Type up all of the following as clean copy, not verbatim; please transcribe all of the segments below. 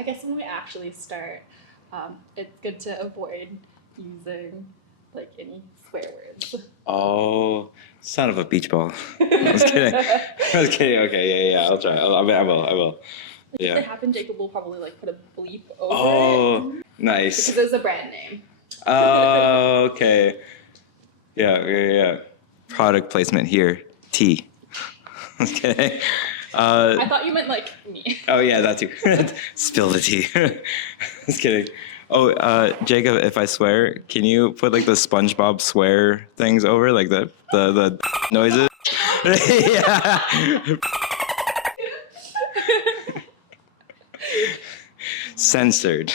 I guess when we actually start, it's good to avoid using like any swear words. Oh, son of a beach ball. I was kidding. I was kidding. Okay, yeah. I'll try. I will. Like Yeah. if they happen, Jacob will probably like put a bleep over it Oh, nice. because it's a brand name. Oh, okay. Yeah. Product placement here. Tea. Okay. I thought you meant like me. Oh yeah, that too. Spill the tea. Just kidding. Oh, Jacob, if I swear, can you put like the Spongebob swear things over, like the noises? Yeah. Censored.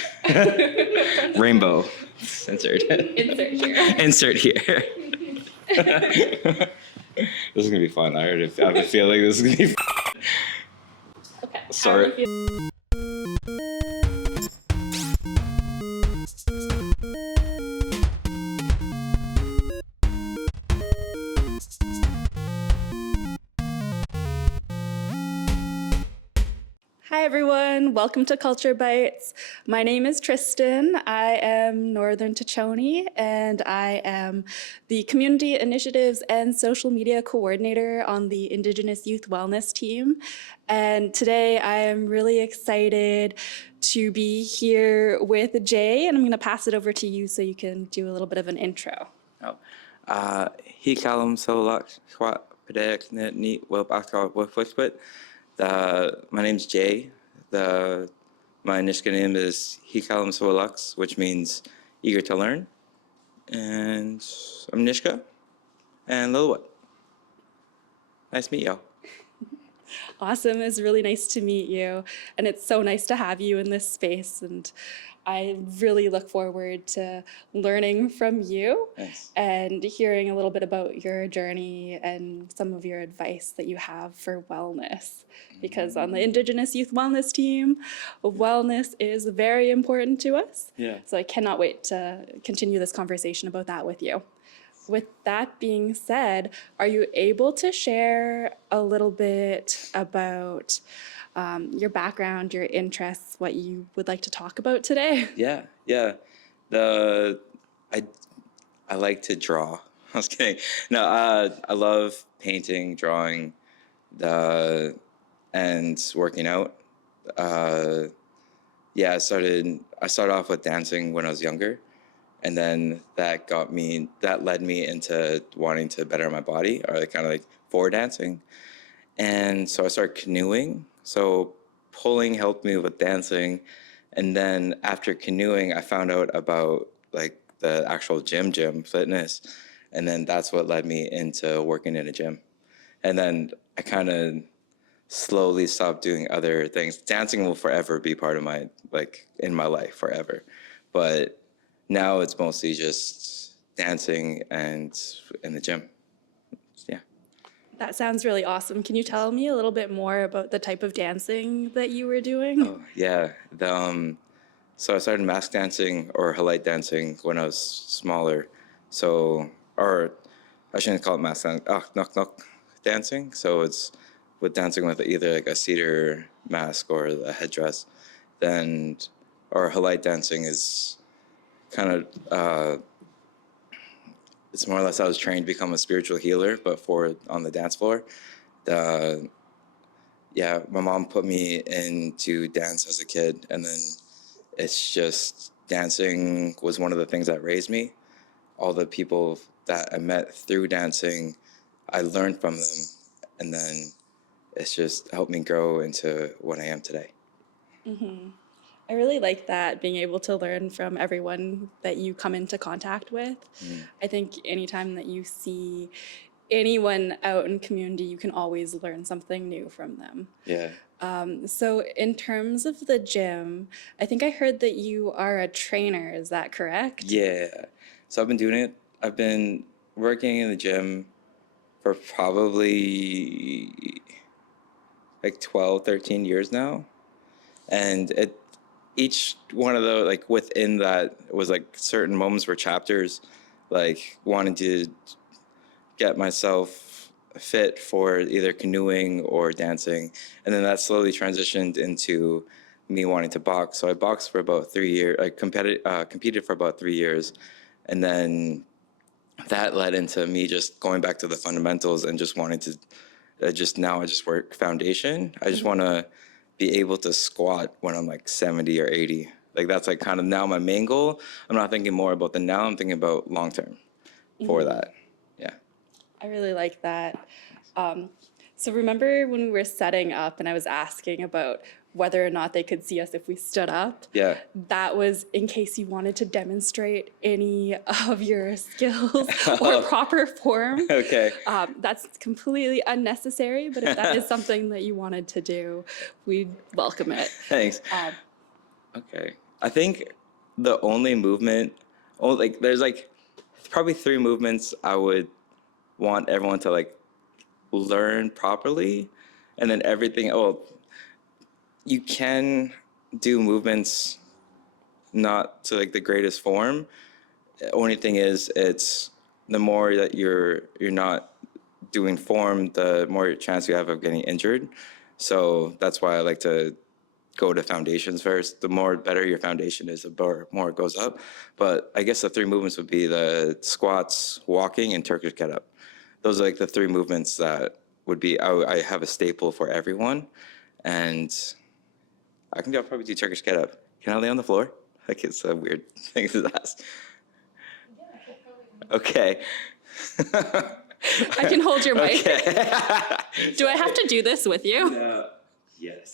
Rainbow. Censored. Insert here. Insert here. This is gonna be fun. I have a feeling this is gonna be fun. Okay. Sorry. Hi everyone, welcome to Culture Bites. My name is Tristan. I am Northern Tachoni and I am the Community Initiatives and Social Media Coordinator on the Indigenous Youth Wellness team. And today I am really excited to be here with Jay, and I'm going to pass it over to you so you can do a little bit of an intro. He kalam so lux swat pedek neat well with. My name's Jay. My Nisga'a name is Hikalam Swalux, which means eager to learn. And I'm Nisga'a and Lil'wat. Nice to meet y'all. Awesome. It's really nice to meet you. And it's so nice to have you in this space. And I really look forward to learning from you. Nice. And hearing a little bit about your journey and some of your advice that you have for wellness. Because on the Indigenous Youth Wellness team, wellness is very important to us. Yeah. So I cannot wait to continue this conversation about that with you. With that being said, are you able to share a little bit about your background, your interests, what you would like to talk about today? Yeah. I like to draw. I was kidding. No, I love painting, drawing, and working out. I started off with dancing when I was younger. And then that led me into wanting to better my body, or kind of like for dancing. And so I started canoeing. So pulling helped me with dancing. And then after canoeing, I found out about like the actual gym fitness. And then that's what led me into working in a gym. And then I kind of slowly stopped doing other things. Dancing will forever be part of my, in my life forever. But now it's mostly just dancing and in the gym. Yeah. That sounds really awesome. Can you tell me a little bit more about the type of dancing that you were doing? Oh, yeah. So I started mask dancing or halite dancing when I was smaller. So, or I shouldn't call it mask dancing, knock dancing. So it's with dancing with either like a cedar mask or a headdress. Or halite dancing is kind of, it's more or less I was trained to become a spiritual healer, but on the dance floor. My mom put me into dance as a kid, and then it's just dancing was one of the things that raised me. All the people that I met through dancing, I learned from them, and then it's just helped me grow into what I am today. Mm-hmm. I really like that, being able to learn from everyone that you come into contact with. I think anytime that you see anyone out in community, you can always learn something new from them. Yeah. So in terms of the gym, I think I heard that you are a trainer. Is that correct? Yeah. So I've been doing it. I've been working in the gym for probably like 12, 13 years now. And each one of the, like within that was like certain moments were chapters, like wanting to get myself fit for either canoeing or dancing. And then that slowly transitioned into me wanting to box. So I boxed for about 3 years. I competed for about 3 years, and then that led into me just going back to the fundamentals and just wanting to I just work foundation. I just want to be able to squat when I'm like 70 or 80. Like that's like kind of now my main goal. I'm not thinking more about the now. I'm thinking about long term for that. Yeah. I really like that. So remember when we were setting up and I was asking about whether or not they could see us if we stood up? Yeah. That was in case you wanted to demonstrate any of your skills or proper form. Okay. That's completely unnecessary, but if that is something that you wanted to do, we'd welcome it. Thanks. Okay. I think the only movement, there's like probably 3 movements I would want everyone to like learn properly, and then everything. You can do movements not to like the greatest form. The only thing is, it's the more that you're not doing form, the more chance you have of getting injured. So that's why I like to go to foundations first. The more better your foundation is, the more it goes up. But I guess the 3 movements would be the squats, walking, and Turkish get up. Those are like the 3 movements that would be, I have a staple for everyone. And I can probably do Turkish get up. Can I lay on the floor? Like it's a weird thing to ask. Okay. I can hold your mic. Okay. Do I have to do this with you? No. Yes.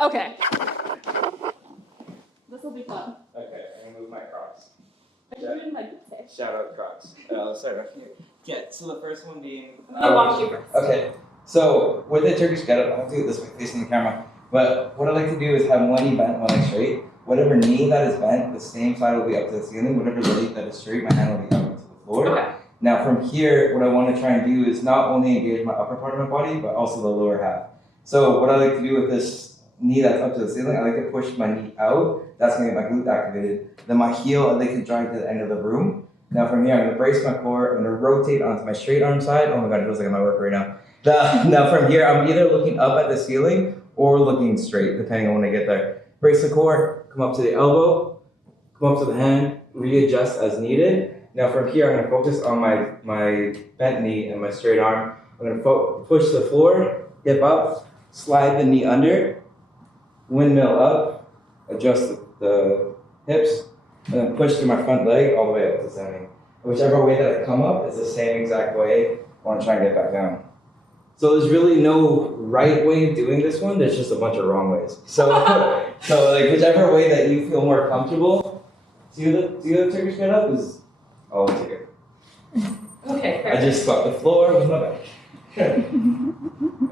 Okay. This will be fun. Okay, I'm gonna move my Crocs. Are you doing my boots? Shout out Crocs. Sorry, right here. Yeah, so the first one being... I'll walk you first. Okay, so with the Turkish getup, I'll do it this way, facing the camera. But what I like to do is have one knee bent, one leg straight. Whatever knee that is bent, the same side will be up to the ceiling. Whatever leg that is straight, my hand will be up to the floor. Okay. Now from here, what I want to try and do is not only engage my upper part of my body, but also the lower half. So what I like to do with this knee that's up to the ceiling, I like to push my knee out. That's going to get my glute activated. Then my heel, I like to drive to the end of the room. Now from here, I'm going to brace my core. I'm going to rotate onto my straight arm side. Oh my God, it feels like I'm at work right now. Now from here, I'm either looking up at the ceiling or looking straight, depending on when I get there. Brace the core, come up to the elbow, come up to the hand, readjust as needed. Now from here, I'm going to focus on my bent knee and my straight arm. I'm going to push the floor, hip up, slide the knee under, windmill up, adjust the hips, and then push through my front leg all the way up to standing. Whichever way that I come up is the same exact way I want to try and get back down. So there's really no right way of doing this one, there's just a bunch of wrong ways. So like whichever way that you feel more comfortable, do the Turkish get up is all take it. Okay, I just swept the floor with my back.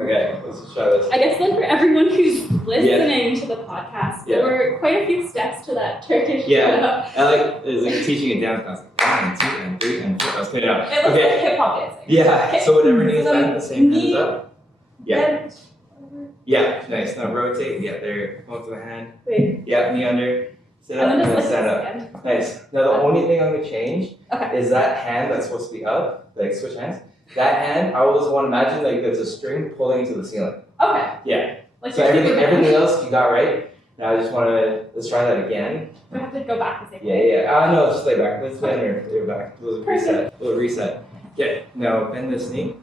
Okay, let's just try this. I guess then for everyone who's listening to the podcast, there were quite a few steps to that Turkish Yeah, it's like teaching a dance class. 1, 2, and 3, and 4. Let's put it out. It looks like hip hop dancing. Yeah, Okay. so whatever knee is bent, the same hand is knee up. Yeah, bent over. yeah, nice. Now rotate. Yeah, there. Come up to the hand. Wait. Yeah, knee under. Sit up And and then then just stand like up. this again. Nice. Now the only thing I'm gonna change Okay. is that hand that's supposed to be up, like switch hands. That hand, I always want to imagine like there's a string pulling to the ceiling. Okay. Yeah. Like So you're everything else you got right. Now I just want to, let's try that again. We have to go back the same Yeah, way. yeah. No, just lay back. Let's bend your back. Little reset. Little reset. Yeah. Now bend this knee.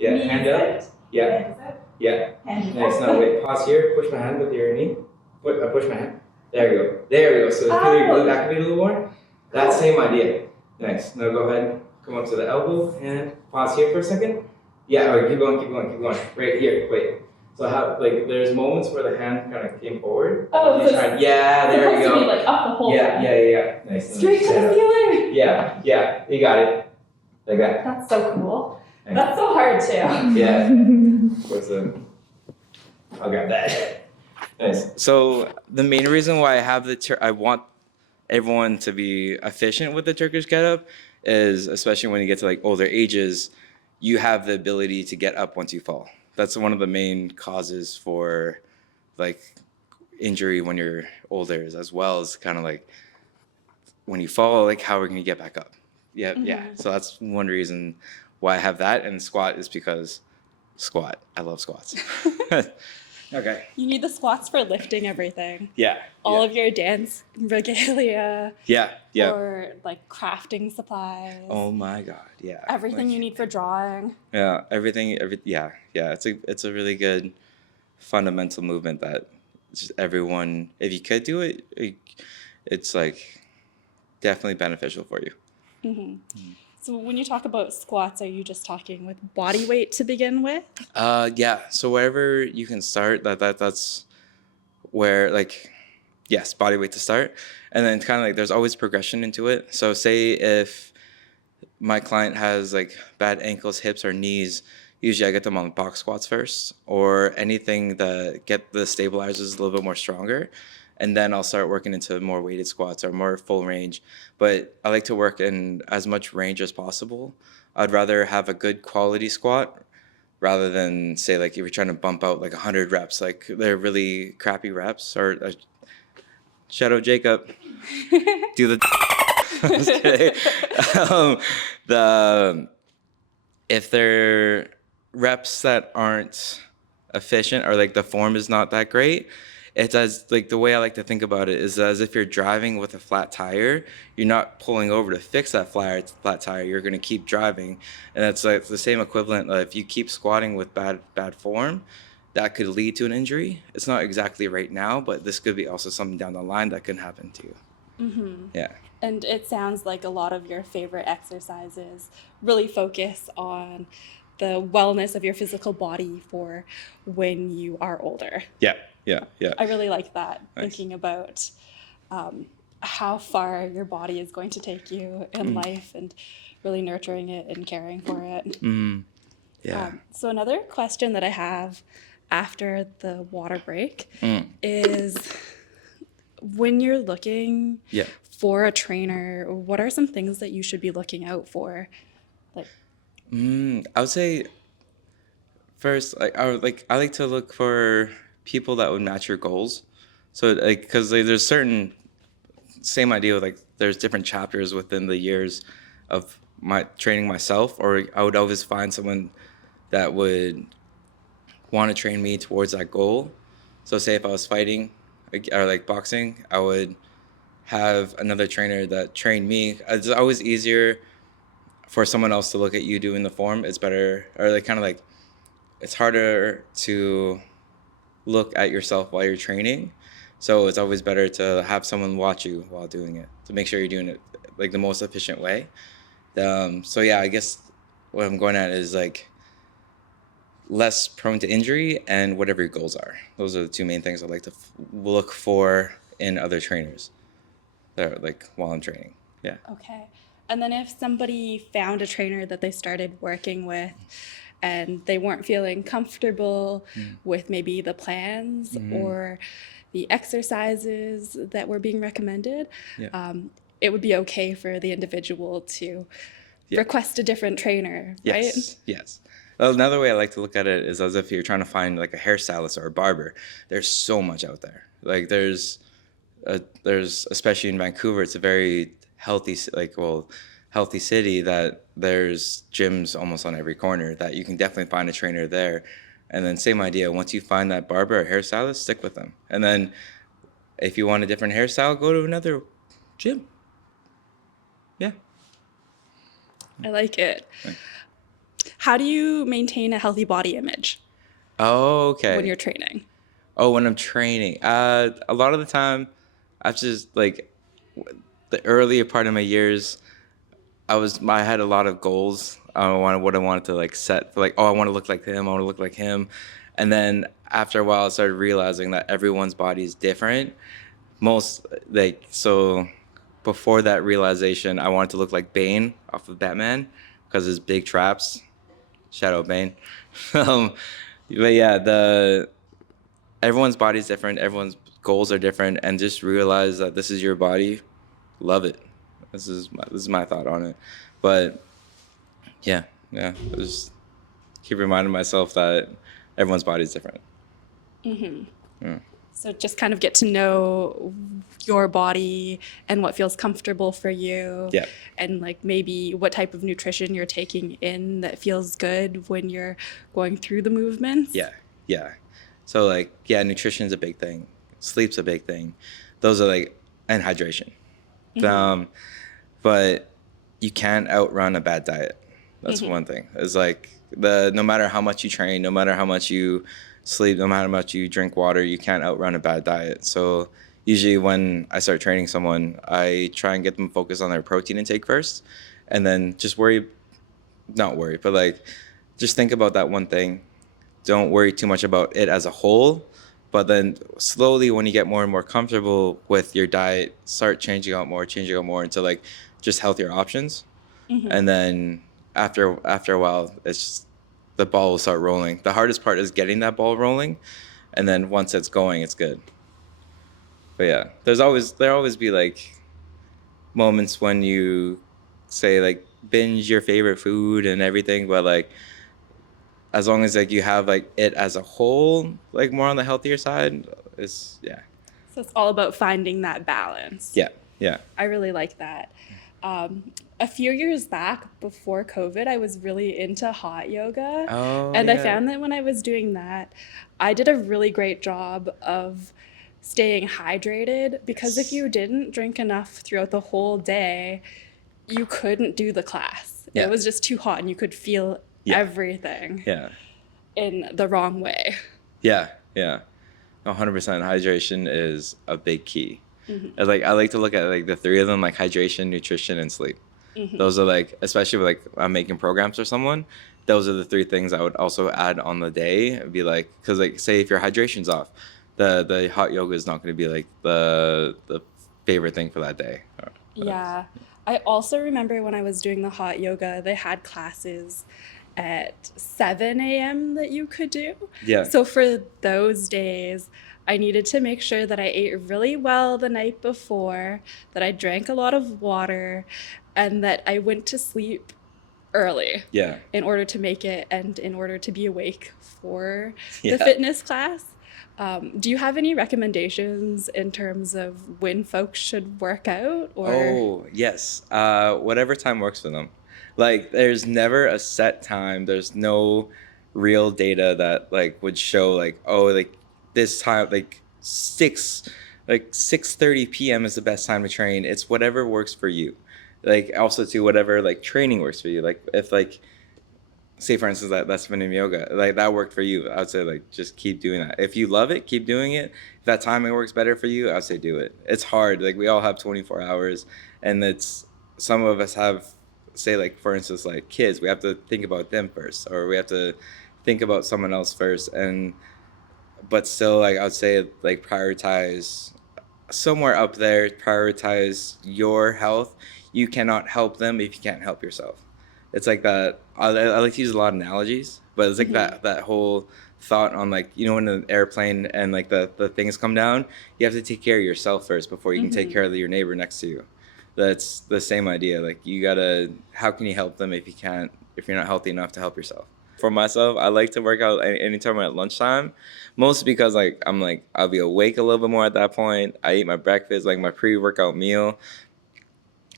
Yeah. Knee Hand up. bent. Yeah. Hand is up. Yeah. Hand is Nice. up. Now wait. Pause here. Push my hand with your knee. Push my hand. There we go. There we go. So feel your glute activate a little more. That same idea. Nice. Now go ahead. Come up to the elbow. Hand. Pause here for a second. Yeah. All right. Keep going. Keep going. Keep going. Right here. Wait. So how there's moments where the hand kind of came forward. Oh, You so try, yeah. There we it's supposed go. to be like up the whole Yeah, time. yeah. Nice. Straight to the ceiling. Yeah, yeah, you got it. Like that. That's so cool. Thanks. That's so hard too. Yeah. What's the? I'll grab that. Nice. So the main reason why I have I want everyone to be efficient with the Turkish getup is, especially when you get to like older ages, you have the ability to get up once you fall. That's one of the main causes for like injury when you're older, as well as kind of like when you fall, like how are we going to get back up? Yeah, yeah. So that's one reason why I have that. And squat is because squat. I love squats. Okay. You need the squats for lifting everything. Yeah. All of your dance regalia. Yeah. Yeah. For like crafting supplies. Oh my God. Yeah. Everything Like, you need for drawing. yeah. Everything. Yeah. Yeah. It's a really good fundamental movement that just everyone, if you could do it, it's like definitely beneficial for you. So when you talk about squats, are you just talking with body weight to begin with? Yeah. So wherever you can start, that's where, like, yes, body weight to start, and then kind of like there's always progression into it. So say if my client has like bad ankles, hips, or knees, usually I get them on box squats first, or anything that get the stabilizers a little bit more stronger, and then I'll start working into more weighted squats or more full range. But I like to work in as much range as possible. I'd rather have a good quality squat rather than say like if you're trying to bump out like 100 reps, like they're really crappy reps. Or Shadow Jacob, do the I'm just kidding. The if they're reps that aren't efficient, or like the form is not that great, it's as like the way I like to think about it is as if you're driving with a flat tire. You're not pulling over to fix that flat tire. You're going to keep driving, and that's like the same equivalent. If you keep squatting with bad form, that could lead to an injury. It's not exactly right now, but this could be also something down the line that can happen to you. Yeah. And it sounds like a lot of your favorite exercises really focus on the wellness of your physical body for when you are older. Yeah. I really like that, Nice. thinking about how far your body is going to take you in life and really nurturing it and caring for it. Yeah. So another question that I have after the water break is, when you're looking for a trainer, what are some things that you should be looking out for? Like, I would say first, I like to look for people that would match your goals. So like, because there's certain, same idea with like there's different chapters within the years of my training myself, or I would always find someone that would want to train me towards that goal. So say if I was fighting or like boxing, I would have another trainer that trained me. It's always easier for someone else to look at you doing the form. It's better, or like kind of like, it's harder to look at yourself while you're training. So it's always better to have someone watch you while doing it to make sure you're doing it like the most efficient way. So yeah, I guess what I'm going at is like less prone to injury and whatever your goals are. Those are the two main things I like to look for in other trainers that are like while I'm training. Yeah. okay. And then if somebody found a trainer that they started working with and they weren't feeling comfortable with maybe the plans or the exercises that were being recommended, it would be okay for the individual to request a different trainer, right? Yes. Well, another way I like to look at it is as if you're trying to find like a hairstylist or a barber. There's so much out there. Like there's especially in Vancouver, it's a very healthy city that there's gyms almost on every corner that you can definitely find a trainer there. And then same idea, once you find that barber or hairstylist, stick with them. And then if you want a different hairstyle, go to another gym. Yeah. I like it. How do you maintain a healthy body image Oh, okay. when you're training? Oh, when I'm training, a lot of the time, I've just like the earlier part of my years, I had a lot of goals. I wanted to like set for, like, oh, I want to look like him. I want to look like him. And then after a while, I started realizing that everyone's body is different. So before that realization, I wanted to look like Bane off of Batman because his big traps, Shadow Bane. But yeah, everyone's body is different. Everyone's goals are different, and just realize that this is your body. Love it. This is my thought on it. But yeah, I just keep reminding myself that everyone's body is different. So just kind of get to know your body and what feels comfortable for you. Yeah. And like maybe what type of nutrition you're taking in that feels good when you're going through the movements. Yeah. So like, yeah, nutrition's a big thing. Sleep's a big thing. Those are like, and hydration. Um, but you can't outrun a bad diet. That's one thing. It's like no matter how much you train, no matter how much you sleep, no matter how much you drink water, you can't outrun a bad diet. So usually when I start training someone, I try and get them focused on their protein intake first, and then just not worry, but like just think about that one thing. Don't worry too much about it as a whole, but then slowly when you get more and more comfortable with your diet, start changing out more into like just healthier options. And then after a while, it's just the ball will start rolling. The hardest part is getting that ball rolling, and then once it's going, it's good. But yeah, there'll always be like moments when you say like binge your favorite food and everything, but like as long as like you have like it as a whole, like more on the healthier side, is yeah. So it's all about finding that balance. Yeah, yeah. I really like that. A few years back, before COVID, I was really into hot yoga. Oh, And I yeah. found that when I was doing that, I did a really great job of staying hydrated, because if you didn't drink enough throughout the whole day, you couldn't do the class. Yeah. It was just too hot and you could feel Yeah. everything Yeah, in the wrong way. yeah, yeah. 100% hydration is a big key. I like to look at like the three of them, like hydration, nutrition, and sleep. Those are like, especially with like I'm making programs for someone, those are the three things I would also add on the day. It'd be like, because like say if your hydration's off, the hot yoga is not going to be like the favorite thing for that day. Yeah. I also remember when I was doing the hot yoga, they had classes at 7 a.m. that you could do. Yeah. So for those days, I needed to make sure that I ate really well the night before, that I drank a lot of water, and that I went to sleep early Yeah. in order to make it and in order to be awake for Yeah. the fitness class. Do you have any recommendations in terms of when folks should work out? Or Oh, yes. Whatever time works for them. Like, there's never a set time. There's no real data that like would show like, oh, like this time, like 6:30 p.m. is the best time to train. It's whatever works for you. Like, also to whatever like training works for you. Like, if like say for instance that's spinning yoga, like that worked for you, I would say like just keep doing that. If you love it, keep doing it. If that timing works better for you, I'd say do it. It's hard, like we all have 24 hours, and it's some of us have, say like for instance like kids, we have to think about them first, or we have to think about someone else first. And but still, like I would say like prioritize somewhere up there, prioritize your health. You cannot help them if you can't help yourself. It's like that. I like to use a lot of analogies, but it's like that whole thought on like, you know, in an airplane and like the things come down, you have to take care of yourself first before you can take care of your neighbor next to you. That's the same idea. Like you gotta, how can you help them if you can't, if you're not healthy enough to help yourself? For myself, I like to work out anytime at lunchtime, mostly because like I'm like I'll be awake a little bit more at that point. I eat my breakfast, like my pre-workout meal,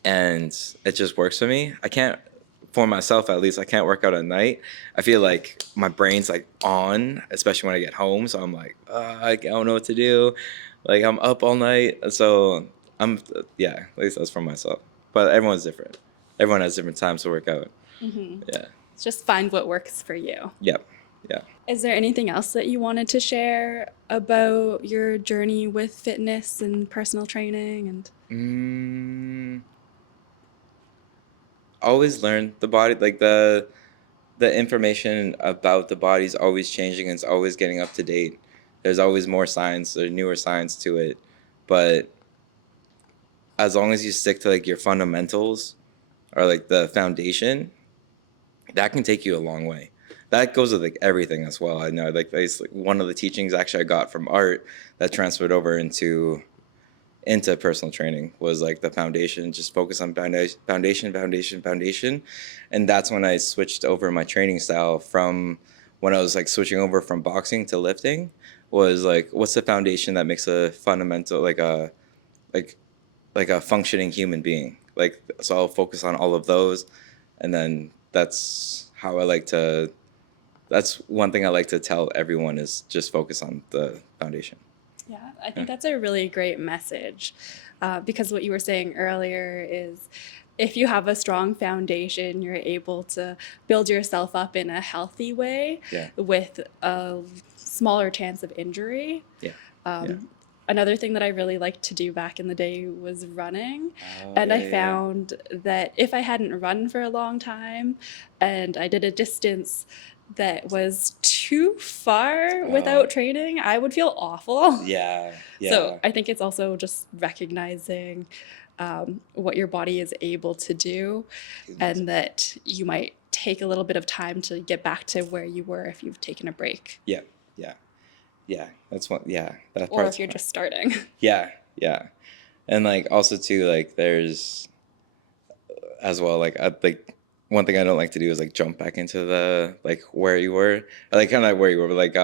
and it just works for me. I can't, for myself at least, I can't work out at night. I feel like my brain's like on, especially when I get home. So I'm like, I don't know what to do. Like I'm up all night. So yeah, at least that's for myself. But everyone's different. Everyone has different times to work out. Yeah. just find what works for you? Yep. Yeah. Is there anything else that you wanted to share about your journey with fitness and personal training? And Always learn the body, like the information about the body is always changing and it's always getting up to date. There's always more science or newer science to it. But as long as you stick to like your fundamentals or like the foundation, that can take you a long way. That goes with like everything as well. I know like it's like one of the teachings actually I got from art that transferred over into personal training was like the foundation, just focus on foundation. And that's when I switched over my training style from when I was like switching over from boxing to lifting, was like, what's the foundation that makes a fundamental, like like a functioning human being? Like, so I'll focus on all of those. And then that's how I like to that's one thing I like to tell everyone is just focus on the foundation. Yeah, I think that's a really great message, because what you were saying earlier is if you have a strong foundation, you're able to build yourself up in a healthy way Yeah. with a smaller chance of injury. Yeah. Another thing that I really liked to do back in the day was running. Oh, And I yeah. found that if I hadn't run for a long time and I did a distance that was too far without training, I would feel awful. Yeah. So I think it's also just recognizing what your body is able to do, and that you might take a little bit of time to get back to where you were if you've taken a break. Yeah. That's one. Yeah, that Or if you're just starting. Yeah, and like also too, like there's as well, like one thing I don't like to do is like jump back into the like where you were, like kind of where you were, but like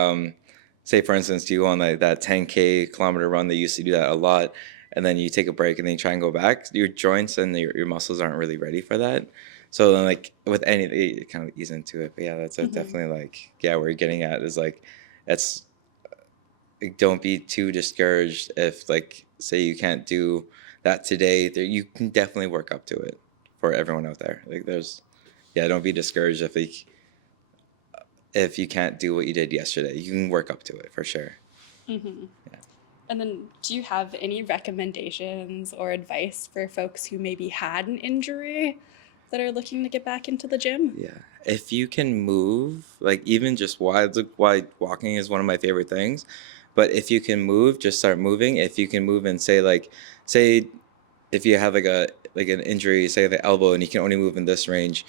say for instance, you go on like that 10K kilometer run. They used to do that a lot, and then you take a break and then you try and go back. Your joints and your muscles aren't really ready for that. So then, like with anything, you kind of ease into it. But yeah, that's definitely like where you're getting at is like it's. Don't be too discouraged if like say you can't do that today. You can definitely work up to it for everyone out there. Like don't be discouraged if you can't do what you did yesterday. You can work up to it for sure. Mm-hmm. Yeah. And then do you have any recommendations or advice for folks who maybe had an injury that are looking to get back into the gym? Yeah, if you can move, like even just why walking is one of my favorite things. But if you can move, just start moving. If you can move and say if you have like an injury, say the elbow, and you can only move in this range,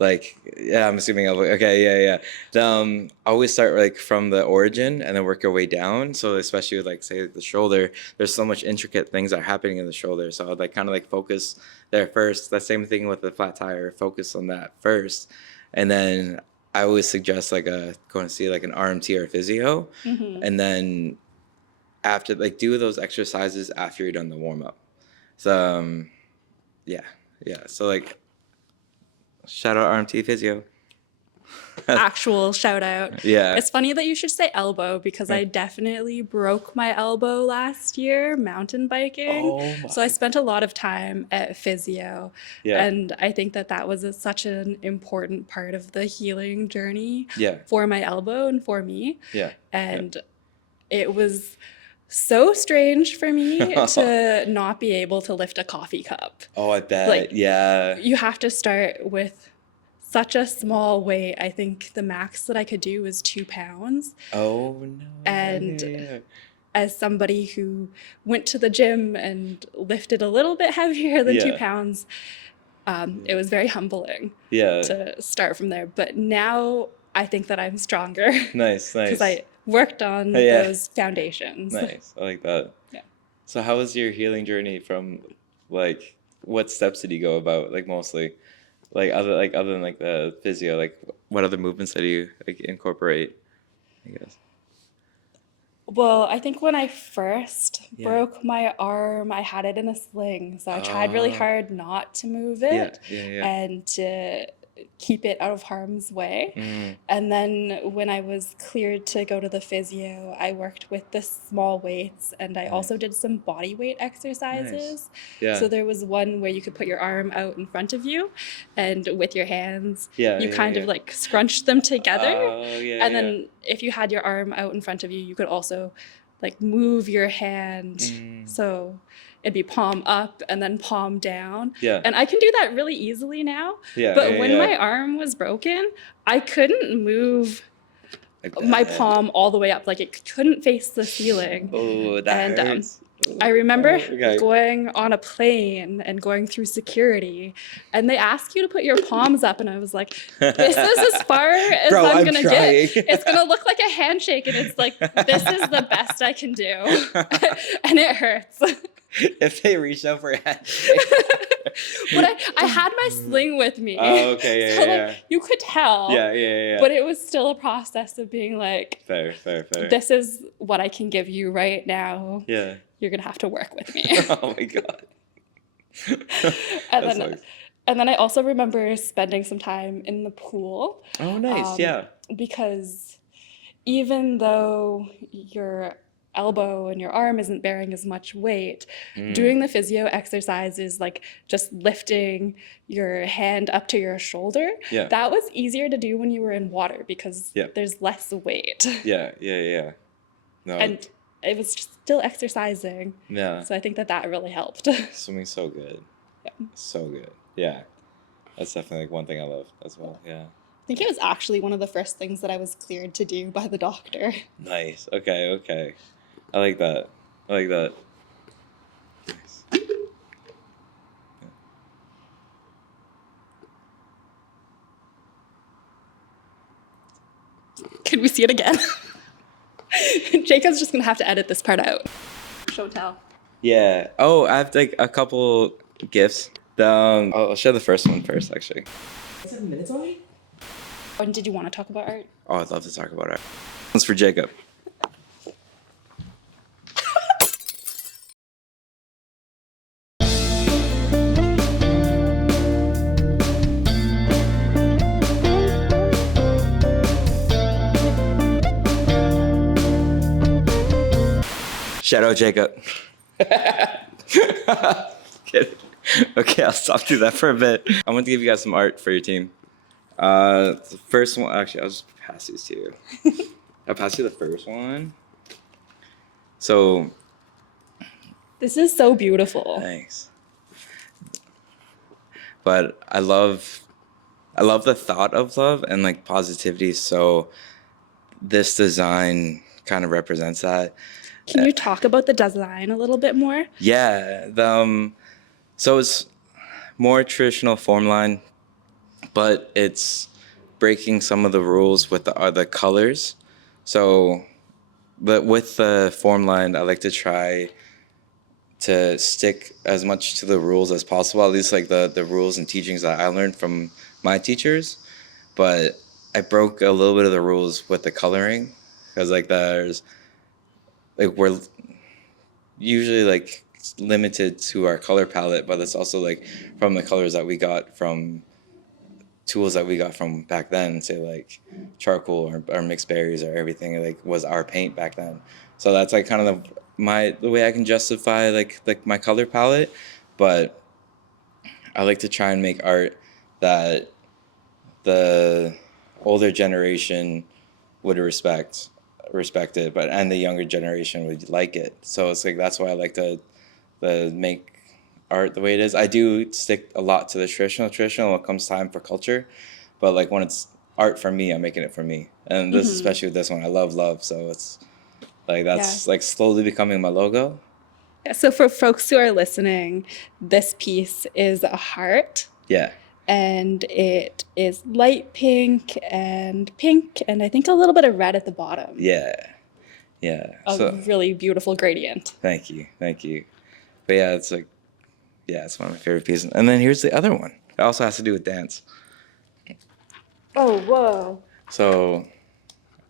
I'm assuming elbow. Okay, yeah. Always start like from the origin and then work your way down. So especially with like say the shoulder, there's so much intricate things that are happening in the shoulder. So I'd like kind of like focus there first. The same thing with the flat tire. Focus on that first, and then I always suggest going to see like an RMT or a physio, and then after do those exercises after you're done the warm up. So yeah. So like shout out RMT physio. Actual shout out. Yeah. It's funny that you should say elbow because I definitely broke my elbow last year mountain biking. Oh my. So I spent a lot of time at physio. Yeah. And I think that was such an important part of the healing journey Yeah. for my elbow and for me. Yeah. And it was so strange for me to not be able to lift a coffee cup. Oh, I bet. Yeah. You have to start with such a small weight. I think the max that I could do was 2 pounds. Oh no. And as somebody who went to the gym and lifted a little bit heavier than 2 pounds, it was very humbling to start from there. But now I think that I'm stronger. Nice. Because I worked on those foundations. Nice. I like that. Yeah. So how was your healing journey from what steps did you go about mostly? Other than the physio, what other movements did you incorporate, I guess? Well, I think when I first broke my arm, I had it in a sling. So I tried really hard not to move it and to keep it out of harm's way. And then when I was cleared to go to the physio, I worked with the small weights, and I also did some body weight exercises. So there was one where you could put your arm out in front of you, and with your hands, you kind of scrunched them together. And then if you had your arm out in front of you, you could also move your hand. So it'd be palm up and then palm down. And I can do that really easily now. But when my arm was broken, I couldn't move my palm all the way up. It couldn't face the ceiling. Oh, that hurts. I remember going on a plane and going through security, and they ask you to put your palms up, and I was like, this is as far as I'm going to get. It's going to look like a handshake, and it's this is the best I can do. And it hurts. If they reached out for a handshake. But I had my sling with me. Oh, okay, So you could tell. Yeah. But it was still a process of being fair. This is what I can give you right now. Yeah. You're going to have to work with me. Oh my God. And then And then I also remember spending some time in the pool. Oh, nice. Yeah. Because even though your elbow and your arm isn't bearing as much weight, doing the physio exercises, like just lifting your hand up to your shoulder, Yeah. that was easier to do when you were in water because Yeah. there's less weight. Yeah. No. And it was still exercising. Yeah. So I think that really helped. Swimming's so good. Yeah. So good. Yeah. That's definitely like one thing I love as well. Yeah. I think it was actually one of the first things that I was cleared to do by the doctor. Nice. Okay. I like that. Nice. Can we see it again? Jacob's just gonna have to edit this part out. Show tell. Yeah. Oh, I have like a couple gifts. I'll share the first one first, actually. 7 minutes only? And did you want to talk about art? Oh, I'd love to talk about it. One's for Jacob. Shout out Jacob. Kidding. Okay, I'll stop doing that for a bit. I'm going to give you guys some art for your team. The first one, actually, I'll just pass these to you. I'll pass you the first one. So, This is so beautiful. thanks. But I love the thought of love and like positivity. So this design kind of represents that. Can you talk about the design a little bit more? Yeah. So it's more traditional Formline, but it's breaking some of the rules with the colors. So, but with the Formline, I like to try to stick as much to the rules as possible, at least like the rules and teachings that I learned from my teachers. But I broke a little bit of the rules with the coloring because like we're usually like limited to our color palette, but it's also like from the colors that we got from tools that we got from back then, say like charcoal or mixed berries or everything like was our paint back then. So that's like kind of the way I can justify like my color palette, but I like to try and make art that the older generation would respect it, but and the younger generation would like it. So it's like that's why I like to make art the way it is. I do stick a lot to the traditional when it comes time for culture, but like when it's art for me, I'm making it for me. And this especially with this one, I love, so it's like that's like slowly becoming my logo. Yeah, so for folks who are listening, this piece is a heart. Yeah. And it is light pink and I think a little bit of red at the bottom. Yeah. A really beautiful gradient. Thank you. But yeah, it's like, yeah, it's one of my favorite pieces. And then here's the other one. It also has to do with dance. Oh, whoa. So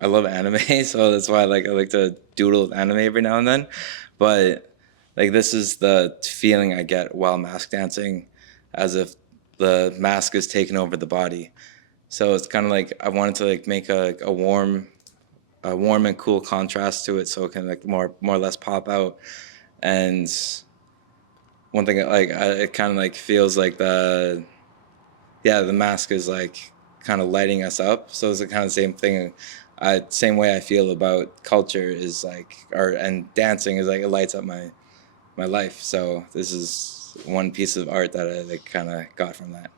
I love anime, so that's why I like to doodle with anime every now and then. But like this is the feeling I get while mask dancing, as if the mask is taking over the body. So it's kind of like I wanted to like make a warm and cool contrast to it, so it can like more or less pop out. And one thing like it kind of like feels like the mask is like kind of lighting us up. So it's the kind of same thing. Same way I feel about culture is like art, and dancing is like it lights up my life. So this is one piece of art that I like kind of got from that.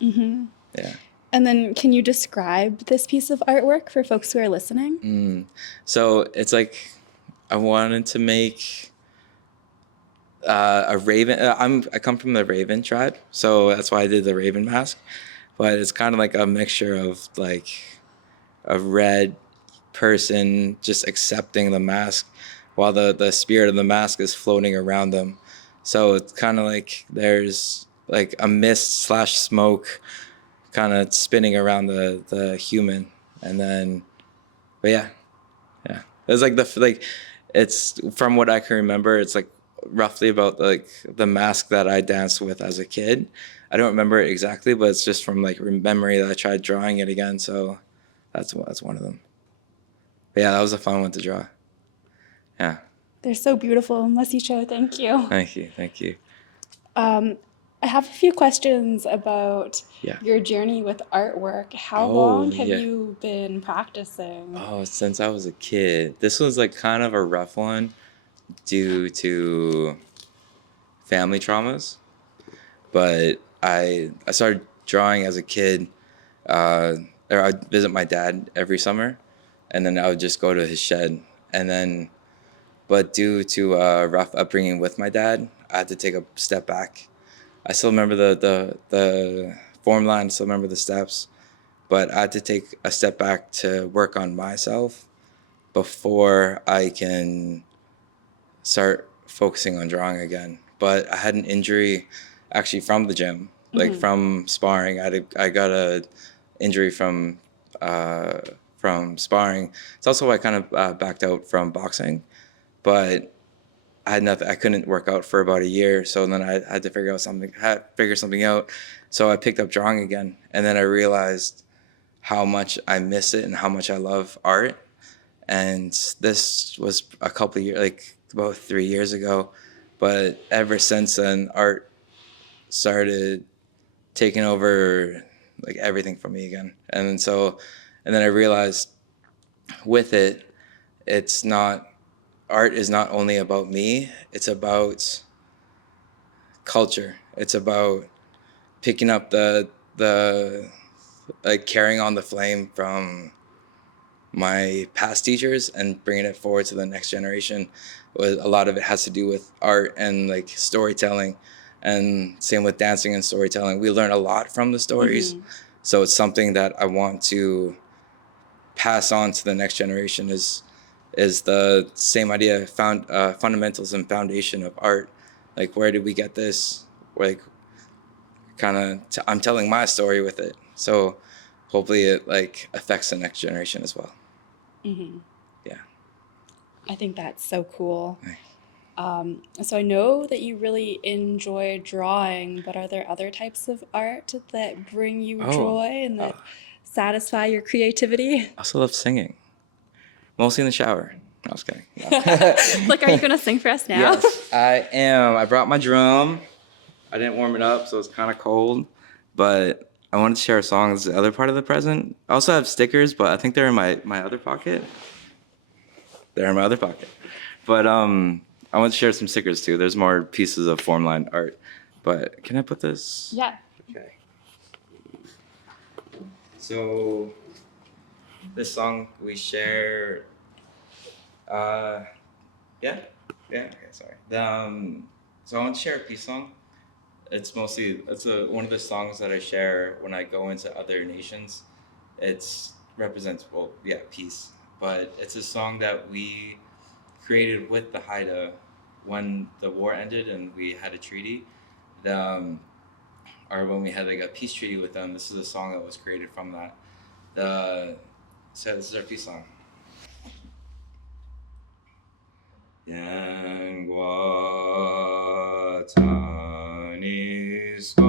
Mm-hmm. Yeah. And then can you describe this piece of artwork for folks who are listening? So it's like I wanted to make a raven. I come from the raven tribe, so that's why I did the raven mask. But it's kind of like a mixture of like a red person just accepting the mask while the spirit of the mask is floating around them. So it's kind of like there's like a mist / smoke kind of spinning around the human. And then, but yeah. It's like it's from what I can remember, it's like roughly about like the mask that I danced with as a kid. I don't remember it exactly, but it's just from like memory that I tried drawing it again. So that's one of them. But yeah, that was a fun one to draw. Yeah. They're so beautiful, Masicho. Thank you. Thank you. Thank you. I have a few questions about Yeah. your journey with artwork. How Oh, long have yeah. you been practicing? Oh, since I was a kid. This was like kind of a rough one due to family traumas. But I started drawing as a kid. Or I'd visit my dad every summer, and then I would just go to his shed. And then, but due to a rough upbringing with my dad, I had to take a step back. I still remember the form line, still remember the steps, but I had to take a step back to work on myself before I can start focusing on drawing again. But I had an injury actually from the gym, like from sparring. I got a injury from sparring. It's also why I kind of backed out from boxing, but I had nothing. I couldn't work out for about a year, so then I had to figure something out. So I picked up drawing again, and then I realized how much I miss it and how much I love art. And this was a couple of years, like about 3 years ago. But ever since then, art started taking over like everything for me again. And then I realized with it, it's not, art is not only about me, it's about culture. It's about picking up the like carrying on the flame from my past teachers and bringing it forward to the next generation. A lot of it has to do with art and like storytelling, and same with dancing and storytelling. We learn a lot from the stories, so it's something that I want to pass on to the next generation. Is the same idea, fundamentals and foundation of art. Like, where did we get this? Like, kind of, I'm telling my story with it, so hopefully it like affects the next generation as well. Yeah. I think that's so cool. So I know that you really enjoy drawing, but are there other types of art that bring you joy and that satisfy your creativity? I also love singing, mostly in the shower. No, I was kidding. No. Like, are you going to sing for us now? Yes, I am. I brought my drum. I didn't warm it up, so it's kind of cold, but I wanted to share a song. This is the other part of the present. I also have stickers, but I think they're in my other pocket. They're in my other pocket. But I want to share some stickers too. There's more pieces of Formline art. But can I put this? Yeah. Okay. So this song we share. Yeah. Okay. Sorry. So I want to share a peace song. It's one of the songs that I share when I go into other nations. It's represents peace. But it's a song that we created with the Haida when the war ended and we had a treaty. Or when we had like a peace treaty with them. This is a song that was created from that. So this is our peace song. Yangwa Tanisko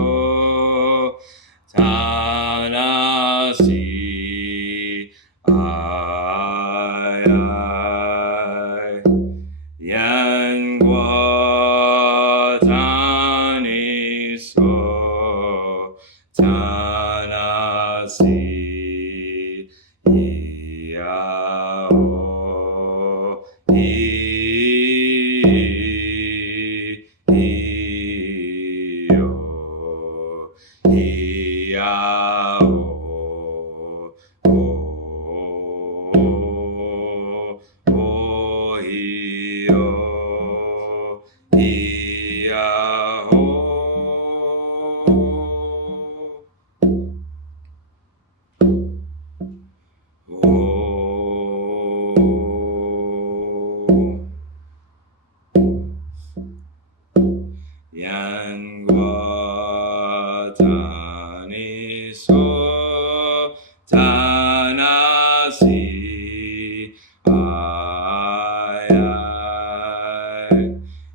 Tanasi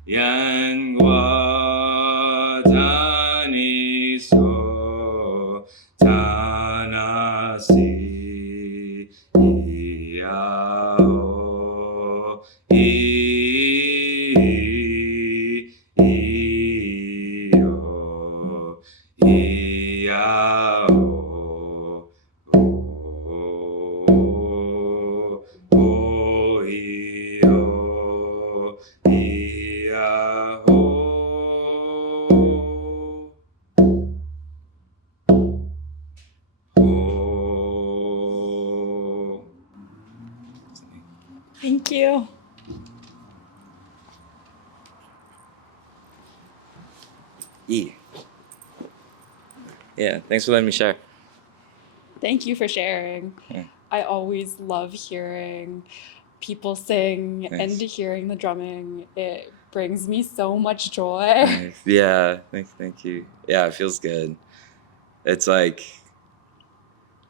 yanwa tani so tanasi iao iyo iao o iyo iao o. Thank you. Yeah, thanks for letting me share. Thank you for sharing. Yeah. I always love hearing people sing Nice. and hearing the drumming. It brings me so much joy. Nice. Yeah, thank you. Yeah, it feels good. It's like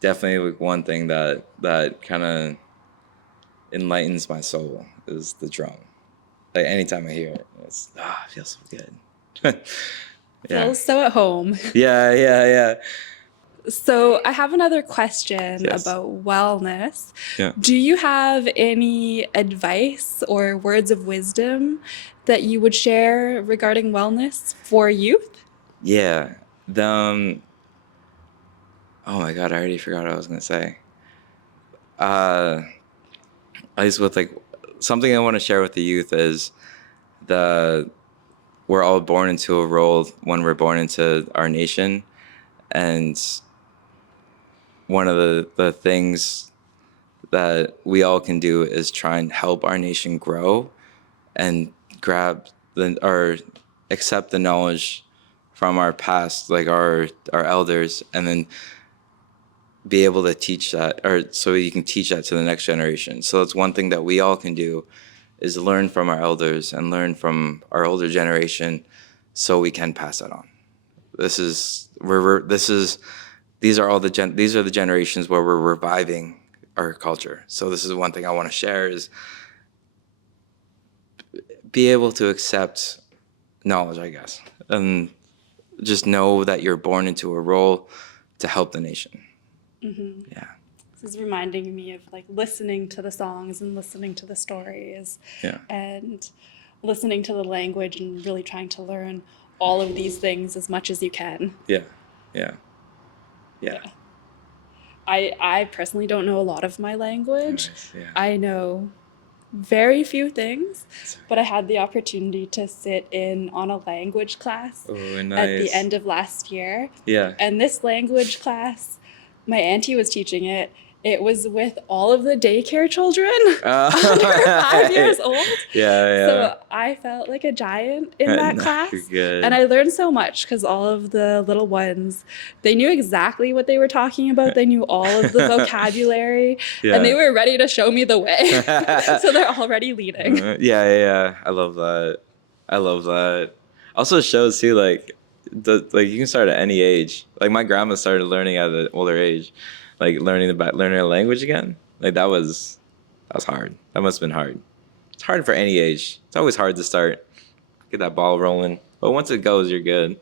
definitely like one thing that kind of enlightens my soul is the drum. Like anytime I hear it, it feels so good. Yeah. Feels so at home. Yeah. So I have another question Yes. about wellness. Yeah. Do you have any advice or words of wisdom that you would share regarding wellness for youth? Yeah. Oh my God, I already forgot what I was gonna say. At least with like something I want to share with the youth is we're all born into a role when we're born into our nation, and one of the things that we all can do is try and help our nation grow and or accept the knowledge from our past, like our elders, and then be able to teach that, or so you can teach that to the next generation. So that's one thing that we all can do, is learn from our elders and learn from our older generation, so we can pass that on. These are the generations where we're reviving our culture. So this is one thing I want to share, is be able to accept knowledge, I guess, and just know that you're born into a role to help the nation. Mm-hmm. Yeah. This is reminding me of like listening to the songs and listening to the stories, Yeah. and listening to the language and really trying to learn all of these things as much as you can. Yeah. I personally don't know a lot of my language. Nice. Yeah. I know very few things, but I had the opportunity to sit in on a language class Nice. at the end of last year. Yeah. And this language class, my auntie was teaching it. It was with all of the daycare children under 5 years old. Yeah. So I felt like a giant in that class. Good. And I learned so much because all of the little ones, they knew exactly what they were talking about. They knew all of the vocabulary. Yeah. And they were ready to show me the way. So they're already leading. Yeah. I love that. Also shows too, like you can start at any age. Like my grandma started learning at an older age, like learning a language again. Like that was hard. That must have been hard. It's hard for any age. It's always hard to start, get that ball rolling. But once it goes, you're good.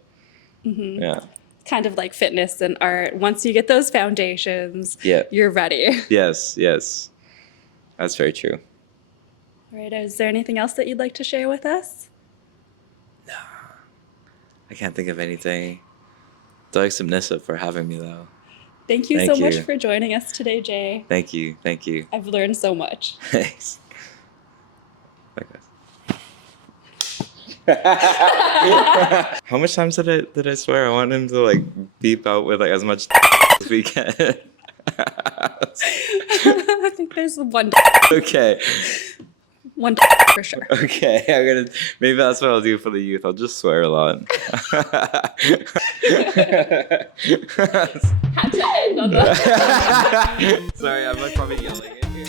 Mm-hmm. Yeah. Kind of like fitness and art. Once you get those foundations, Yeah. you're ready. Yes. That's very true. All right. Is there anything else that you'd like to share with us? No. I can't think of anything. Thanks, Nissa, for having me, though. Thank you so much for joining us today, Jay. Thank you. I've learned so much. Thanks. Like this. How much times did I swear? I want him to like beep out with like as much as we can. I think there's one. Okay. One for sure. Okay, maybe that's what I'll do for the youth. I'll just swear a lot. Had to end on that. Sorry, I'm like probably yelling it here.